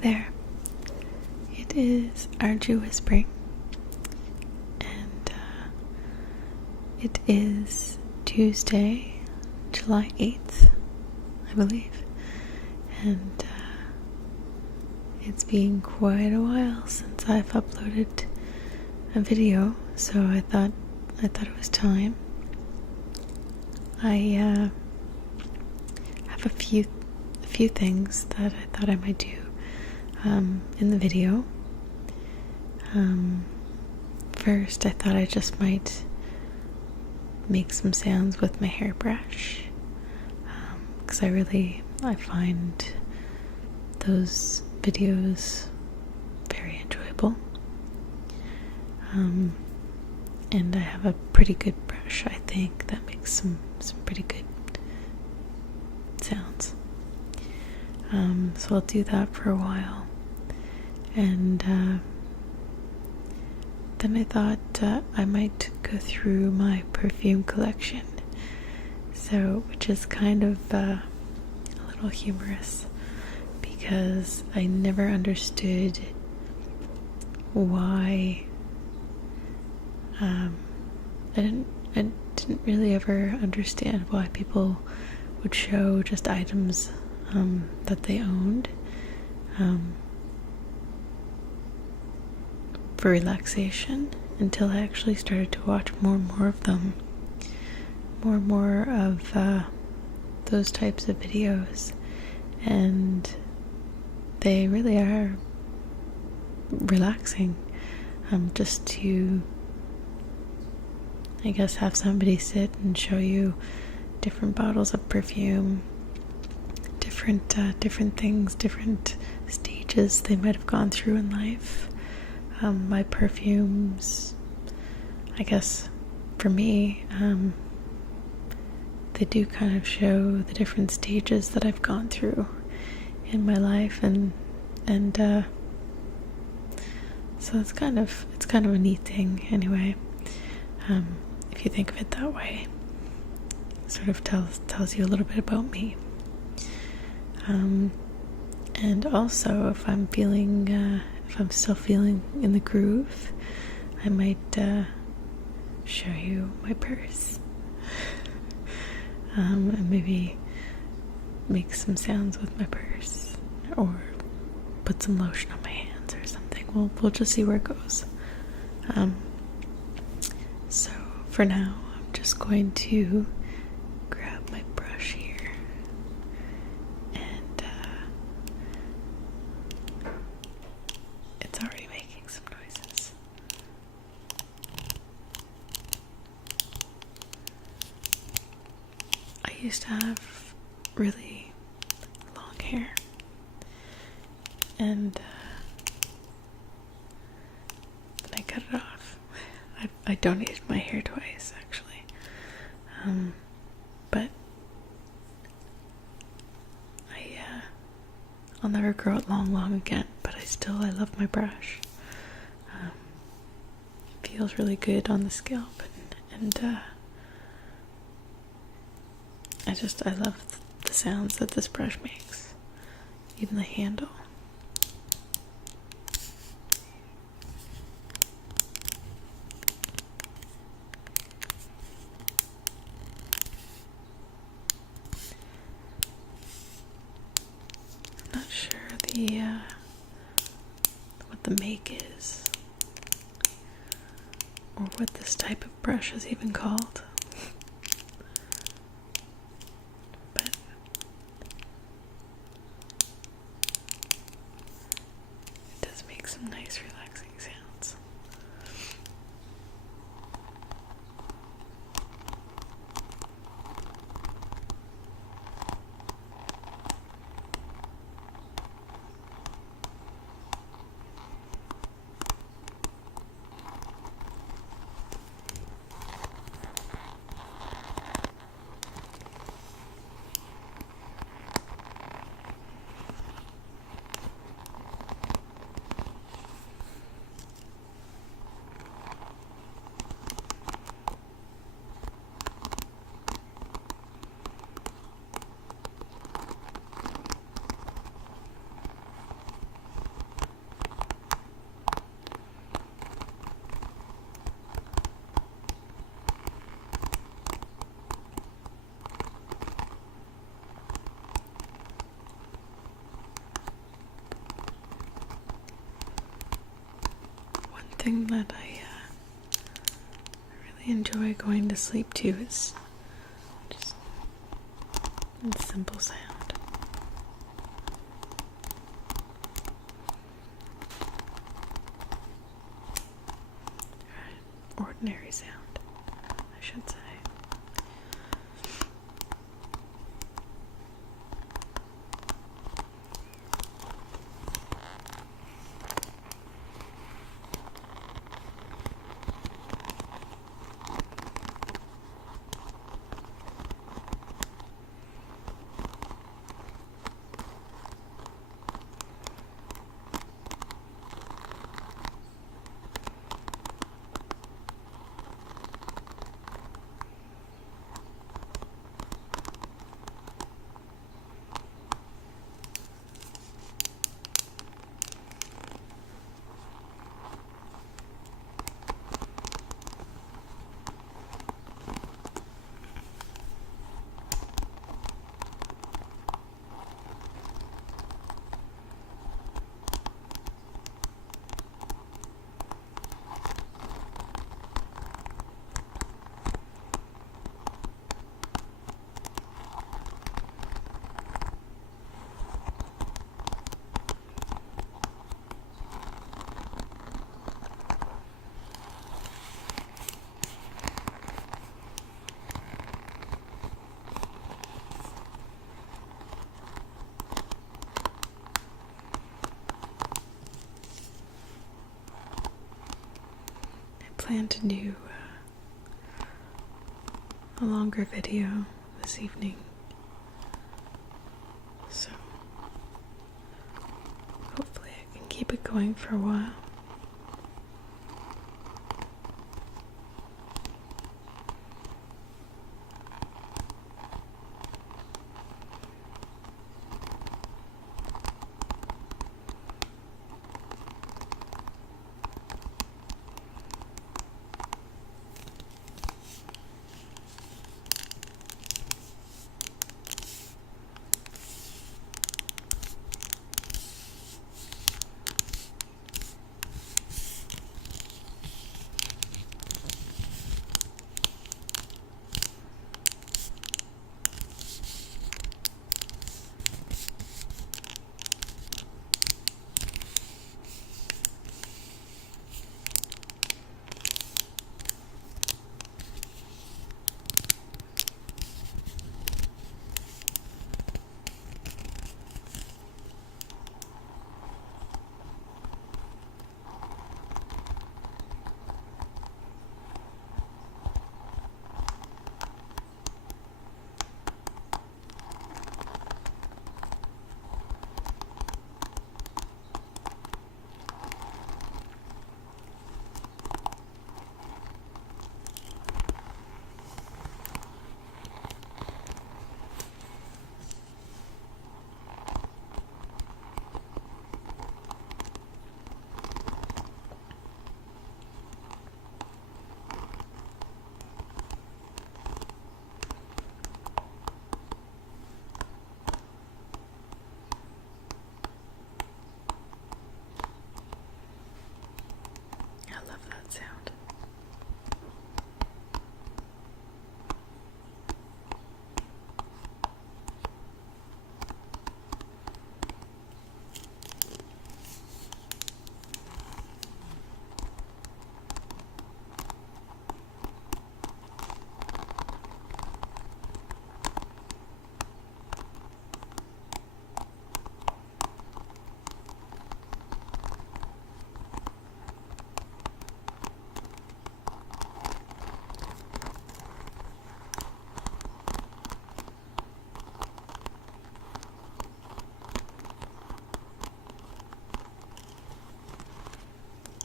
there. It is Aren't You Whispering? And it is Tuesday, July 8th, I believe. And it's been quite a while since I've uploaded a video, so I thought it was time. I have a few things that I thought I might do in the video. First, I thought I just might make some sounds with my hairbrush, because I find those videos very enjoyable. And I have a pretty good brush, I think, that makes some pretty good sounds. So I'll do that for a while. And then I thought I might go through my perfume collection. So, which is kind of a little humorous, because I never understood why I didn't really ever understand why people would show just items that they owned for relaxation, until I actually started to watch more and more of them, more and more of those types of videos, and they really are relaxing. Just to, I guess, have somebody sit and show you different bottles of perfume, different things, different stages they might have gone through in life. My perfumes, I guess, for me, they do kind of show the different stages that I've gone through in my life, and so it's kind of a neat thing anyway. If you think of it that way, it sort of tells you a little bit about me. And also, if I'm still feeling in the groove, I might show you my purse, and maybe make some sounds with my purse, or put some lotion on my hands or something. We'll just see where it goes. So for now, I'm just going to grab my brush here, and it's already making some noises. I used to have really long hair, and then I cut it off. I donated my hair twice, actually, but I'll never grow it long again. But I love my brush. It feels really good on the scalp, and I love the sounds that this brush makes, even the handle. I'm not sure what the make is, or what this type of brush is even called. But it does make some nice relaxing sounds. thing that I really enjoy going to sleep to is just a simple sound. Ordinary sound, I should say. Plan to do a longer video this evening, so hopefully I can keep it going for a while. I love that sound.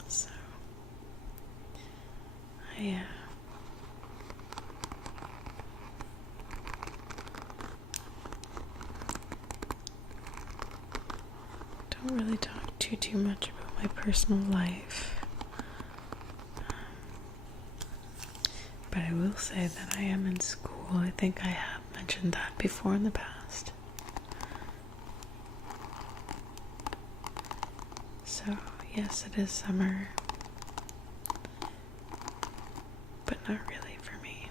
So, I don't really talk too much about my personal life, but I will say that I am in school. I think I have mentioned that before in the past. So yes, it is summer, not really for me.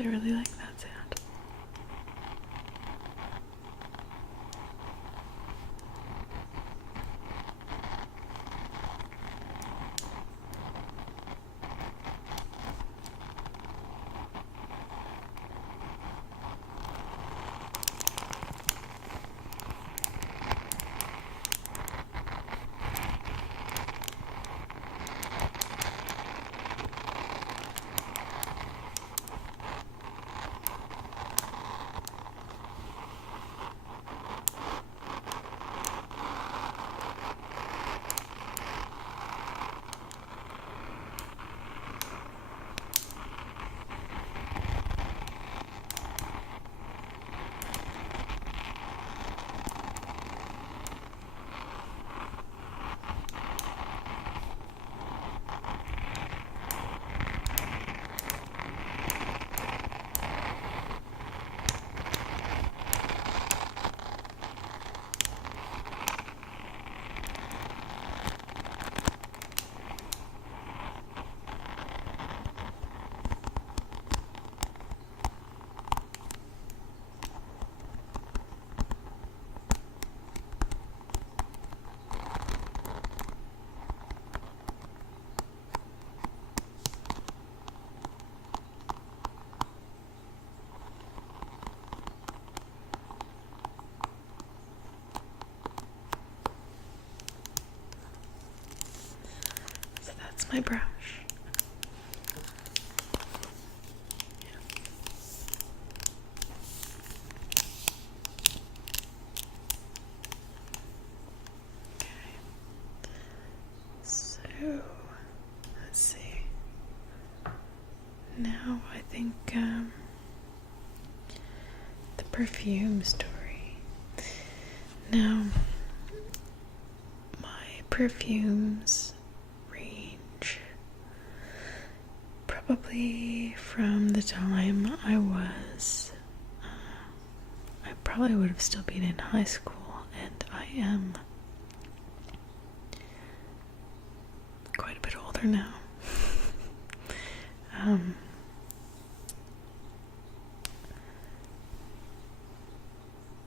I really like that sound. My brush. now I think the perfume story. Now, my perfumes range probably from the time I probably would have still been in high school, and I am quite a bit older now.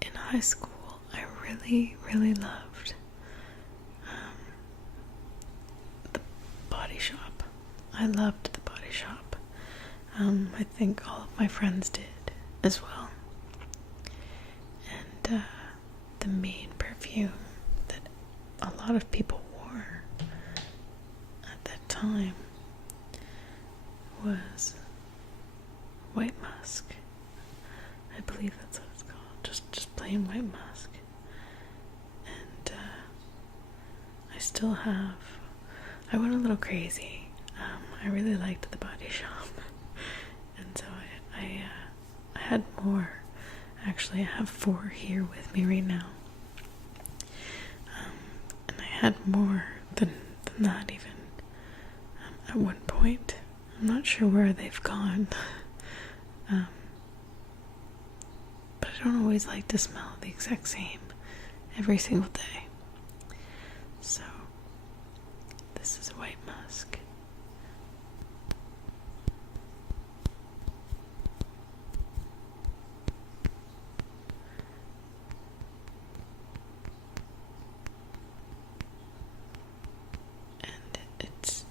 In high school, I really, really loved the Body Shop. I loved the Body Shop. I think all of my friends did as well. And the main perfume that a lot of people wore at that time was White Musk. I believe that's what it's called. Just plain White Musk. And I went a little crazy. I really liked the Body Shop. And so I had more. Actually, I have 4 here with me right now. And I had more than that even at one point. I'm not sure where they've gone. But I don't always like to smell the exact same every single day. So, this is White Musk. And it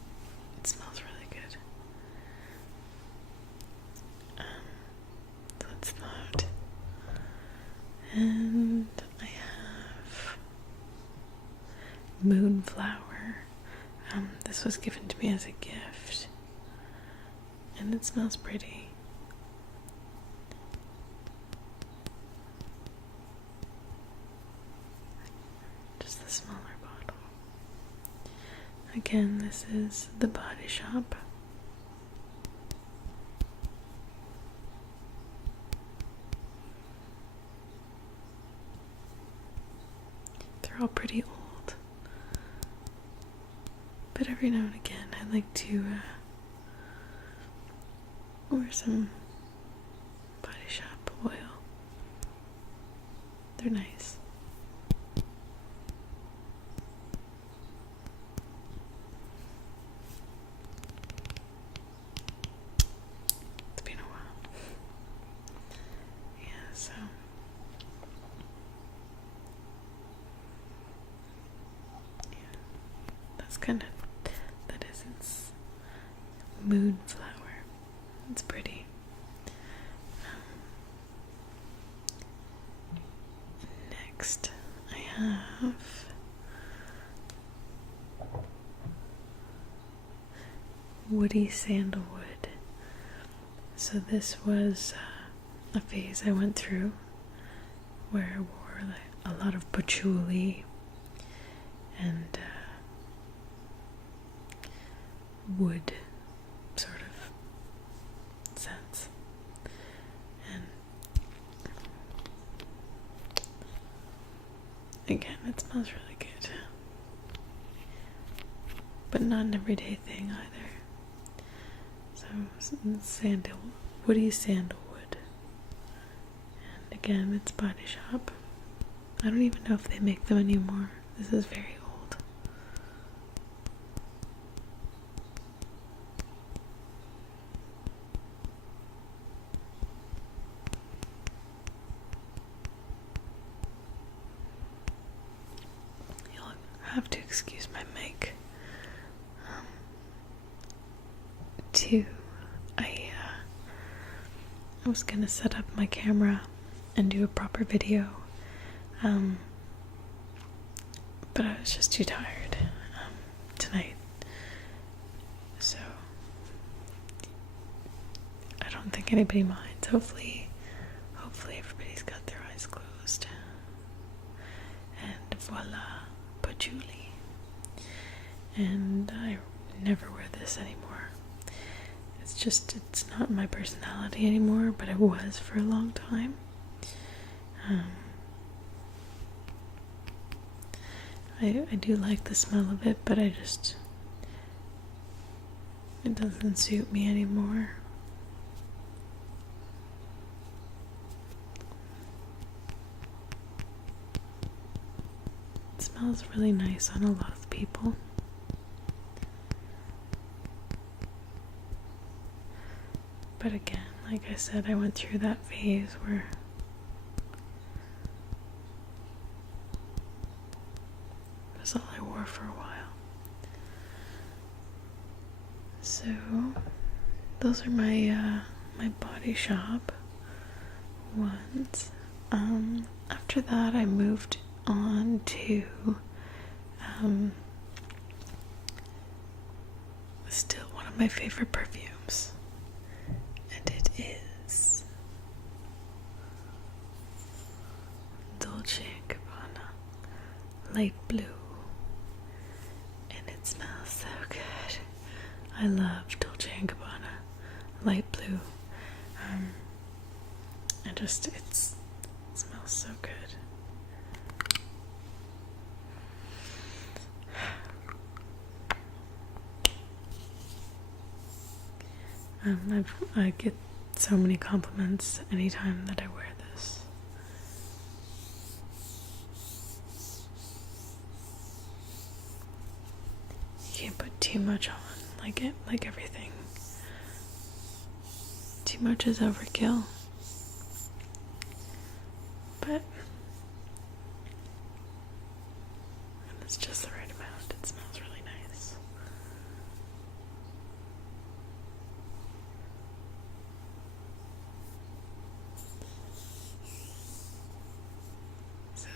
smells really good. So it's that. And I have Moonflower. This was given to me as a gift, and it smells pretty. Just the smaller bottle. Again, this is the Body Shop. They're all pretty old, but every now and again I like to wear some Body Shop oil. They're nice. It's been a while. Yeah, so that is its Moonflower. It's pretty. Next, I have Woody Sandalwood. So this was a phase I went through where I wore like a lot of patchouli and wood sort of scents. And again, it smells really good, but not an everyday thing either. So Woody Sandalwood, and again, it's Body Shop. I don't even know if they make them anymore. This is very old. You'll have to excuse my mic. I was gonna set up my camera and do a proper video, but I was just too tired tonight, so I don't think anybody minds. Hopefully everybody's got their eyes closed. And voila, patchouli. And I never wear this anymore. It's it's not my personality anymore, but it was for a long time. I do like the smell of it, but it doesn't suit me anymore. It smells really nice on a lot of people. But again, like I said, I went through that phase where it was all I wore for a while. So those are my Body Shop ones. After that, I moved on to still one of my favorite perfumes, and it is Dolce & Gabbana Light Blue, and it smells so good. I love Dolce & Gabbana Light Blue. It smells so good. I get so many compliments anytime that I wear this. You can't put too much on, like everything. Too much is overkill. But it's just the right amount. It smells really nice. So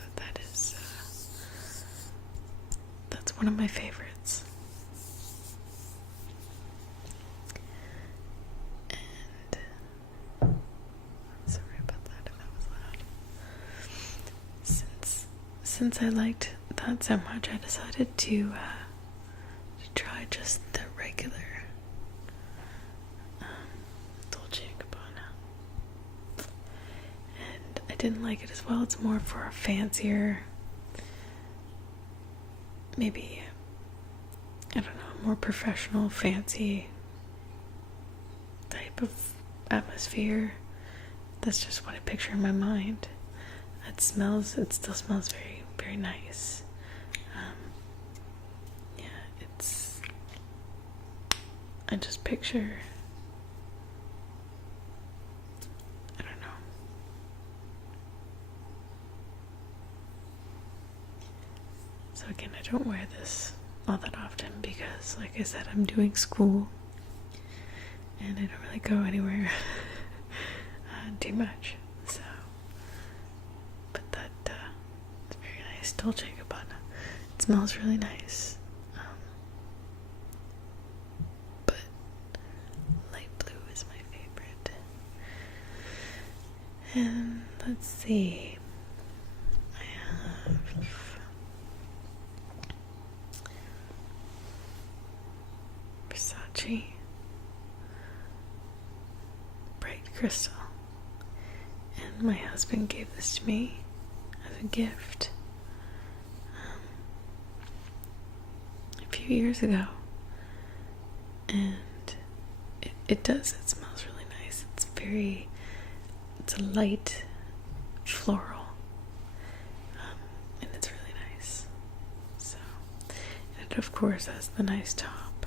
that's one of my favorites. And sorry about that if that was loud. Since I liked that so much, I decided to try just the regular Dolce & Gabbana. And I didn't like it as well. It's more for a fancier, maybe, I don't know, more professional, fancy type of atmosphere. That's just what I picture in my mind. It still smells very, very nice. I just picture, I don't know. So again, I don't wear this all that often because, like I said, I'm doing school and I don't really go anywhere too much. So, but it's very nice. Dolce & Gabbana. It smells really nice. But light blue is my favorite. And let's see. I have Versace Bright Crystal. And my husband gave this to me as a gift a few years ago. And it smells really nice. It's a light floral. And it's really nice. So, and it of course has the nice top.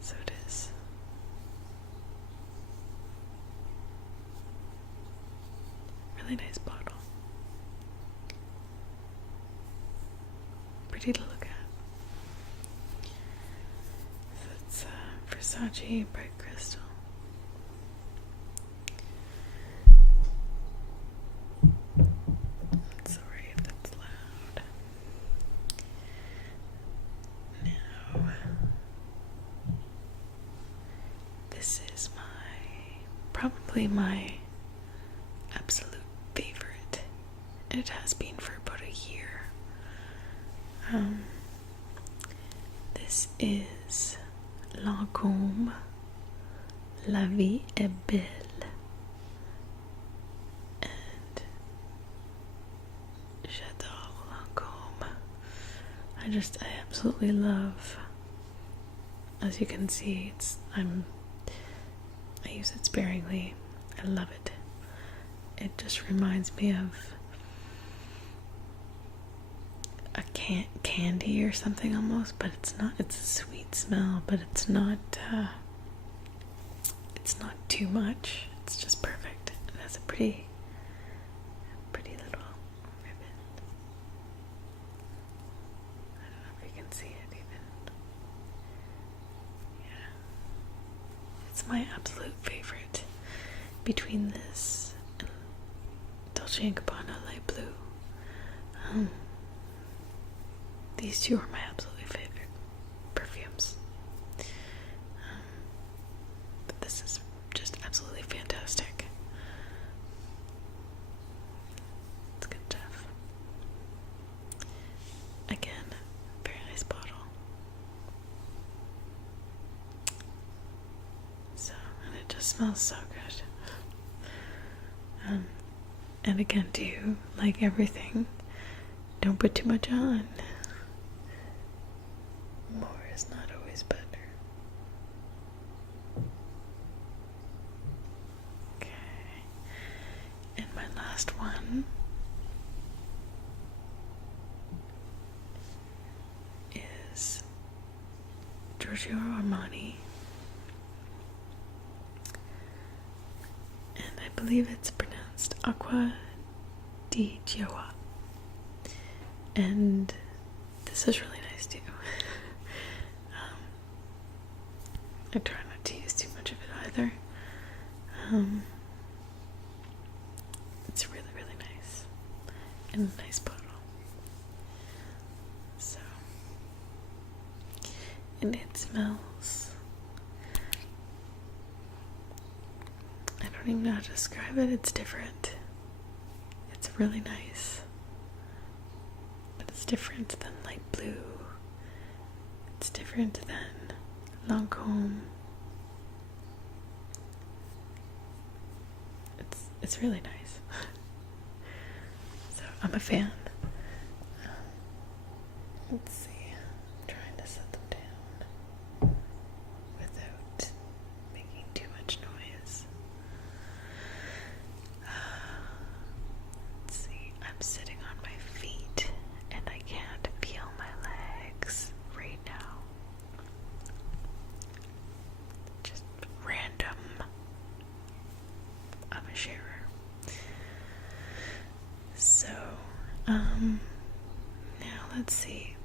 So it is. Really nice bottle. Pretty to look at. So it's Versace Bright Crystal. Sorry if that's loud. Now, this is probably my absolute favorite, and it has been for about a year. This is Lancôme, La Vie est Belle, and J'adore Lancôme. I absolutely love, as you can see, I use it sparingly. I love it. It just reminds me of a candy or something almost, but it's not. It's a sweet smell, but it's not too much. It's just perfect. It has a pretty little ribbon. I don't know if you can see it even. Yeah. It's my absolute favorite between this and Dolce & Gabbana Light Blue. These two are my absolutely favorite perfumes. But this is just absolutely fantastic. It's good stuff. Again, very nice bottle. So, and it just smells so good. And again, too, like everything, don't put too much on. More is not always better. Okay. And my last one is Giorgio Armani. And I believe it's pronounced Acqua di Gioia. And this is really nice too. I try not to use too much of it either. It's really, really nice. And a nice bottle. So, and it smells, I don't even know how to describe it. It's different. It's really nice. But it's different than light blue. It's different than Lancôme. It's really nice. So I'm a fan. Let's see. I'm trying to set them down without making too much noise. Let's see. I'm sitting on my feet and I can't feel my legs right now. Just random. I'm a sharer. So, now let's see.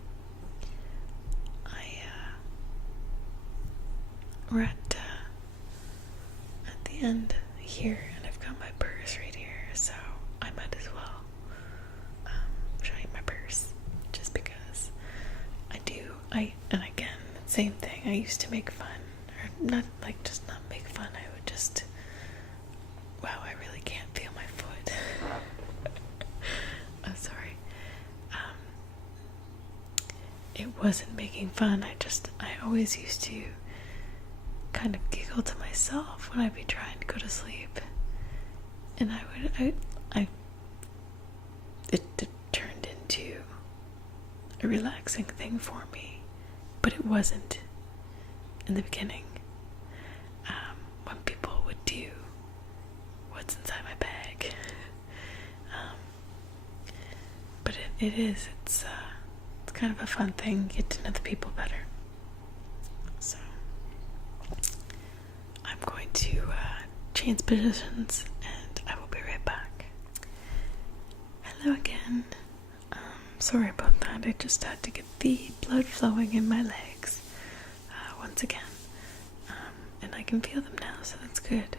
We're at the end here, and I've got my purse right here, so I might as well show you my purse, just because and again, same thing. I used to make fun, or not make fun. I would just, wow, I really can't feel my foot. I'm sorry. It wasn't making fun. I always used to kind of giggle to myself when I'd be trying to go to sleep, and it turned into a relaxing thing for me, but it wasn't in the beginning. When people would do what's inside my bag, but it's kind of a fun thing. Get to know the people better. So I'm going to change positions, and I will be right back. Hello again. Sorry about that. I just had to get the blood flowing in my legs once again, and I can feel them now, so that's good.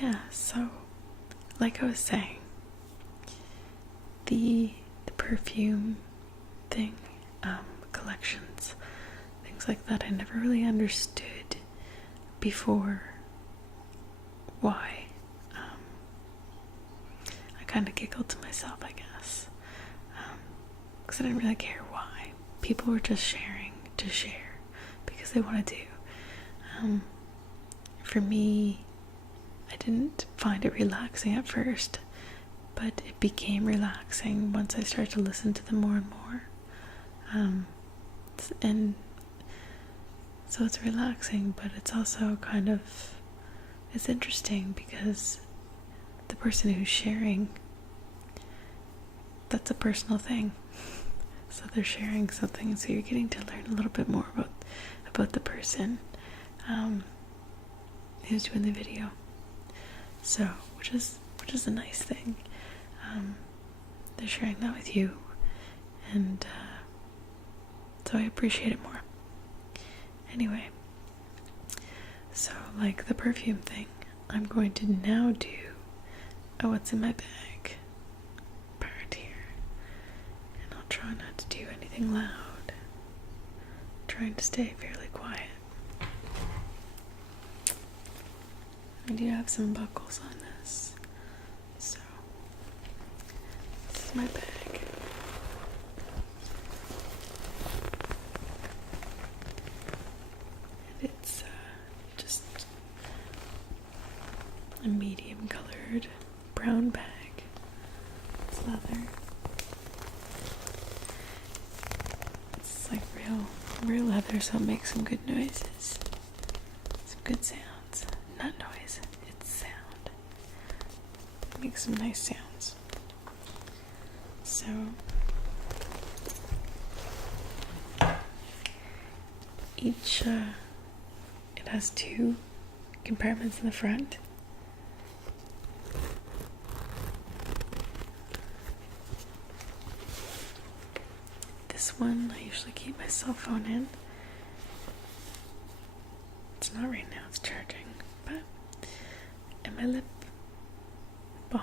Yeah, so like I was saying, the perfume thing, collections, things like that, I never really understood before why. I kind of giggled to myself, I guess, because I didn't really care why. People were just sharing to share because they want to do. For me, I didn't find it relaxing at first, but it became relaxing once I started to listen to them more and more. And so it's relaxing, but it's also it's interesting because the person who's sharing, that's a personal thing. So they're sharing something, so you're getting to learn a little bit more about the person who's doing the video. So, which is a nice thing. They're sharing that with you, and so I appreciate it more. Anyway, so like the perfume thing, I'm going to now do a what's in my bag part here, and I'll try not to do anything loud, trying to stay fairly quiet. I do have some buckles on this, so this is my bag. And it's just a medium colored brown bag. It's leather. It's like real leather, so it makes some good noises. Some good sounds. Not noise, it's sound. It makes some nice sounds. So each it has 2 compartments in the front. This one I usually keep my cell phone in. It's not right now, it's charging. And my lip balm.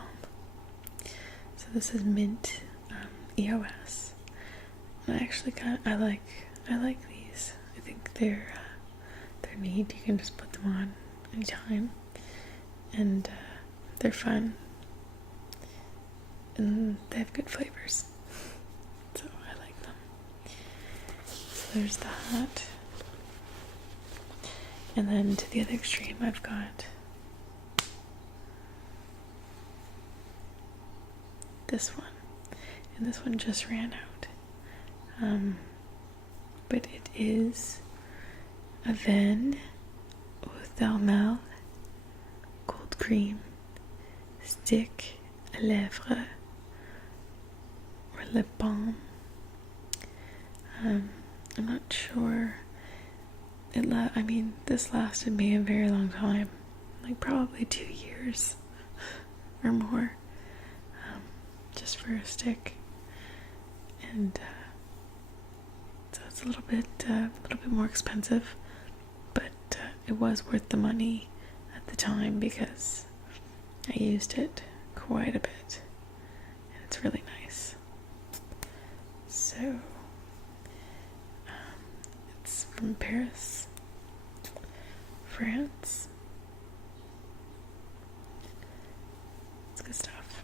So this is mint EOS. And I like these. I think they're neat. You can just put them on anytime, and they're fun, and they have good flavors. So I like them. So there's that. And then to the other extreme, I've got this one, and this one just ran out, but it is a Venn Ophthalmal Cold Cream Stick à Lèvres or Lip Balm. I'm not sure. This lasted me a very long time, like probably 2 years or more. Just for a stick, and so it's a little bit more expensive, but it was worth the money at the time because I used it quite a bit, and it's really nice. So it's from Paris, France. It's good stuff.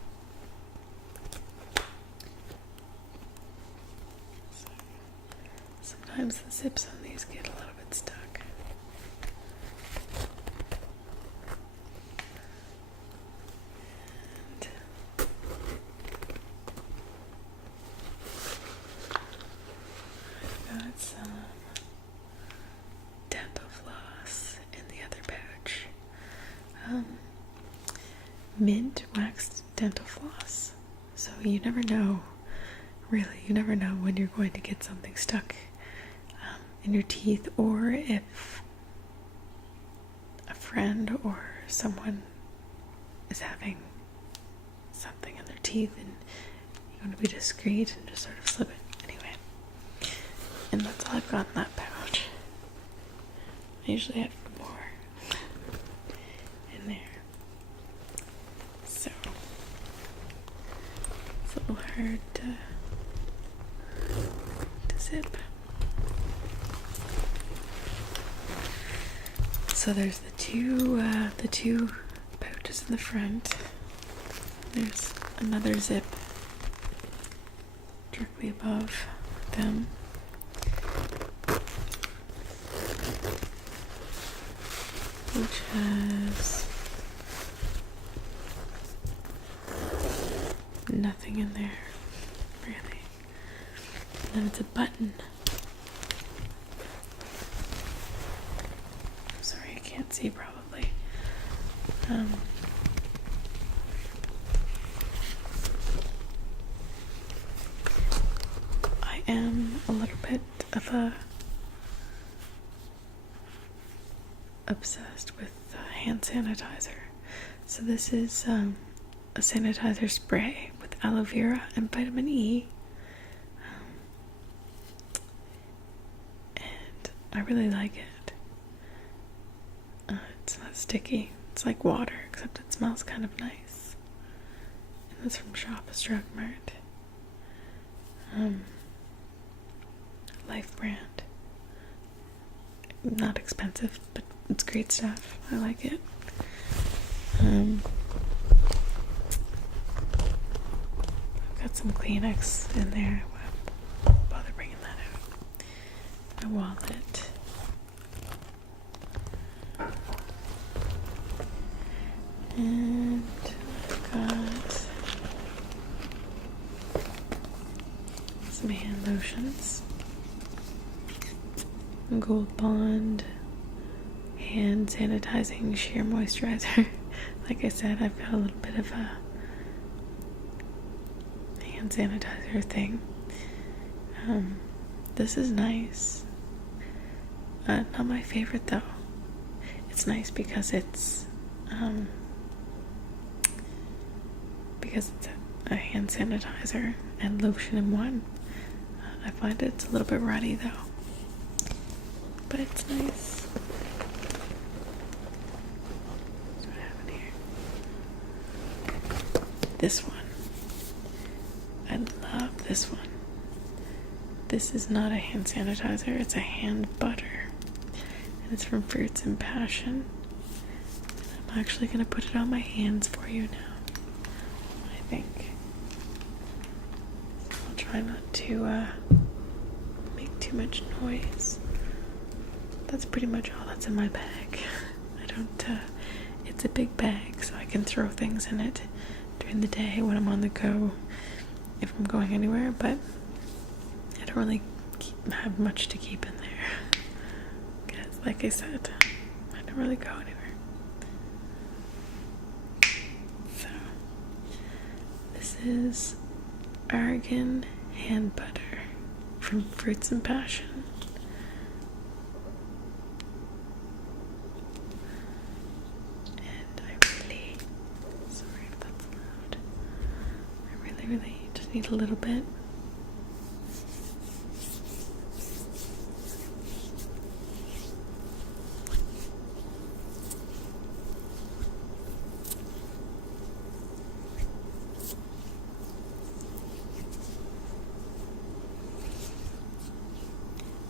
Sometimes the zips on these get a little bit stuck. And I've got some dental floss in the other pouch. Mint waxed dental floss. So you never know when you're going to get something stuck in your teeth, or if a friend or someone is having something in their teeth and you want to be discreet and just sort of slip it. Anyway, and that's all I've got in that pouch. I usually have more in there, so it's a little hard to zip. So there's the two pouches in the front. There's another zip directly above them. Which has nothing in there, really. And then it's a button. I'm sorry, you can't see probably. I am a little bit of a obsessed with hand sanitizer. So this is a sanitizer spray with aloe vera and vitamin E. And I really like it. It's not sticky. It's like water, except it smells kind of nice. And it's from Shoppers Drug Mart. Life brand. Not expensive, but it's great stuff. I like it. I've got some Kleenex in there. I won't bother bringing that out. My wallet. And I've got some hand lotions. Gold Bond hand sanitizing sheer moisturizer. Like I said, I've got a little bit of a hand sanitizer thing. This is nice. Not my favorite though. It's nice because it's a hand sanitizer and lotion in one. I find it's a little bit runny though. But it's nice. That's what I have in here. This one. I love this one. This is not a hand sanitizer, it's a hand butter. And it's from Fruits and Passion. And I'm actually going to put it on my hands for you now. I think. So I'll try not to make too much noise. That's pretty much all that's in my bag. I don't, it's a big bag, so I can throw things in it during the day when I'm on the go, if I'm going anywhere, but I don't really have much to keep in there. Because, like I said, I don't really go anywhere. So, this is Argan Hand Butter from Fruits and Passion. Really just need a little bit.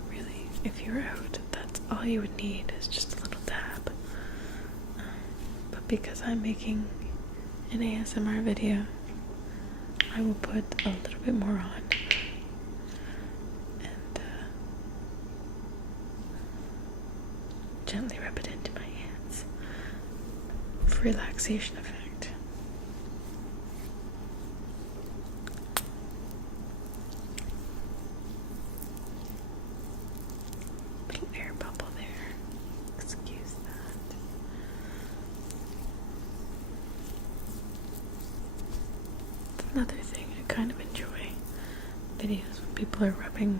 Really, if you're out, that's all you would need is just a little dab. But because I'm making an ASMR video, I will put a little bit more on and gently rub it into my hands for relaxation effect. Little air bubble there. Excuse that. Another thing I kind of enjoy videos when people are rubbing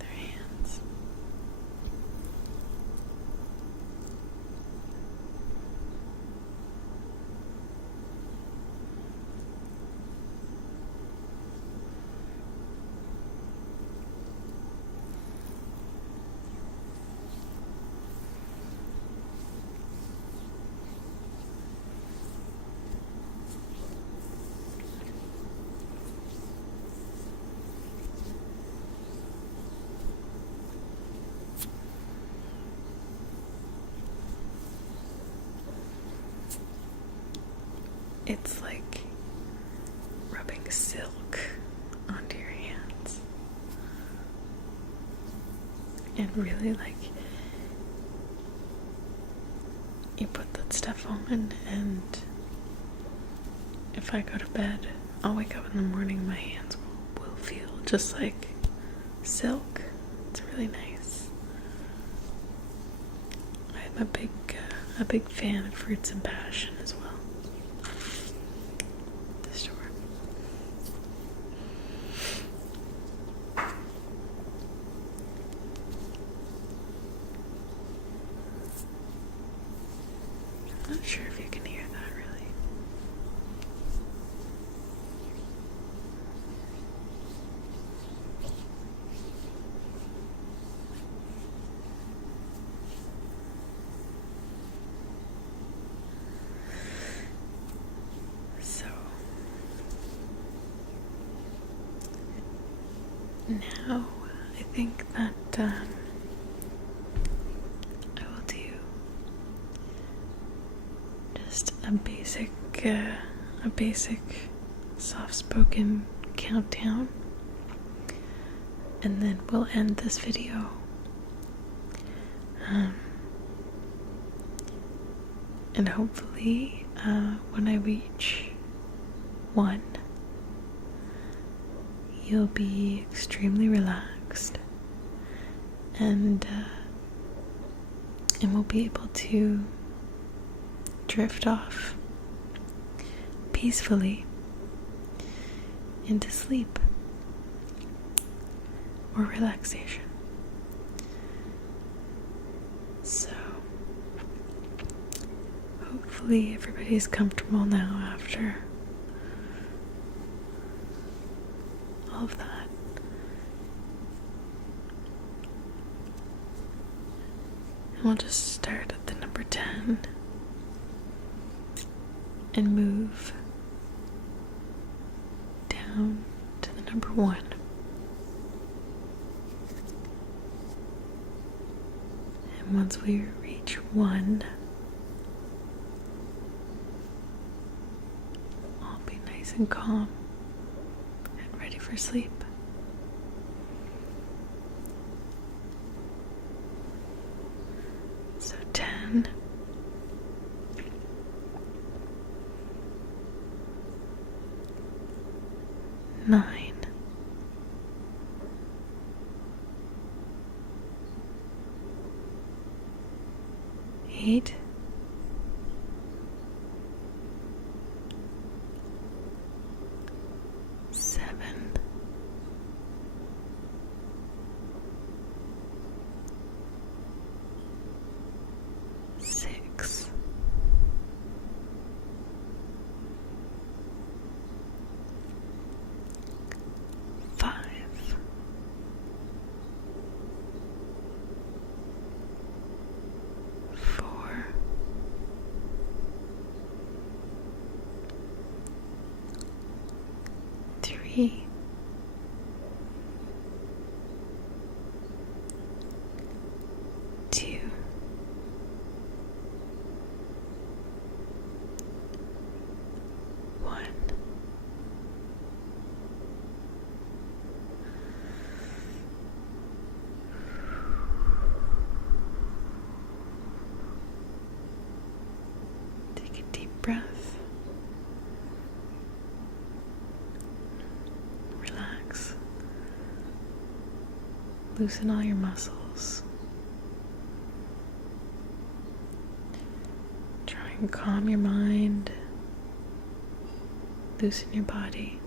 their hands. it's like rubbing silk onto your hands. And really, like, you put that stuff on, and if I go to bed, I'll wake up in the morning, my hands will feel just like silk. It's really nice. I'm a big fan of Fruits and Passion as well. The store. I'm not sure if you can hear that really. So now I think that I will do just a basic soft-spoken countdown, and then we'll end this video. And hopefully, when I reach 1, you'll be extremely relaxed, and we'll be able to drift off peacefully into sleep or relaxation. So hopefully everybody's comfortable now after all of that. And we'll just start at the number 10 and move down to the number 1. And once we reach 1, I'll be nice and calm and ready for sleep. So 10, 9, 8, 7, 6, 5, 4, 3, 2, 1. Take a deep breath. Relax. Loosen all your muscles. Try and calm your mind. Loosen your body.